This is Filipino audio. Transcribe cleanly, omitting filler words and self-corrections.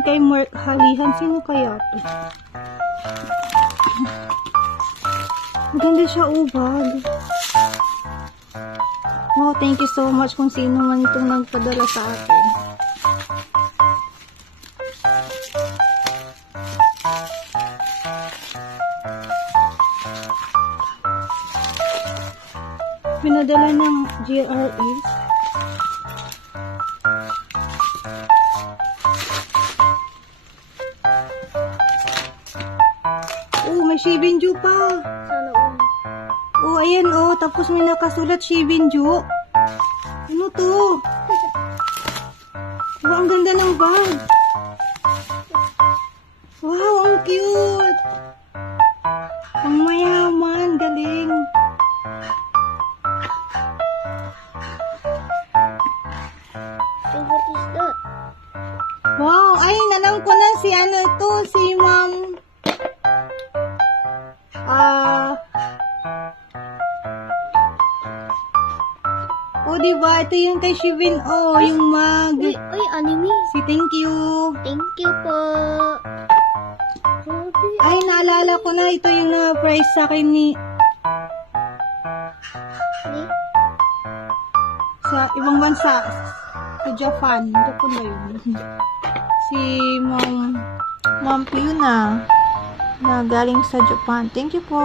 galing kay Mark Halihan. Sino kaya to? Maganda siya, bag. Oh, thank you so much kung sino man itong nagpadala sa akin. Pinadala ng GRE. Oh, may Shibinju pa. Sana all. Oh, ayan oh. Tapos may nakasulat Shibinju. Ano to? Oh, ang ganda ng bag. Wow, ang cute. Ang mayaman. Galing. And what is that? Wow, ay, alam ko na si ano ito, si Ma'am. Oh, diba? Ito yung kay Shivin. Oh, yung mag. Uy, anime. Si thank you. Thank you po. Ay, naalala ko na. Ito yung na-price sa akin ni. Sa ibang bansa. Sa Japan. Japan ba yun? Si Ma'am Fiona. Na galing sa Japan. Thank you po.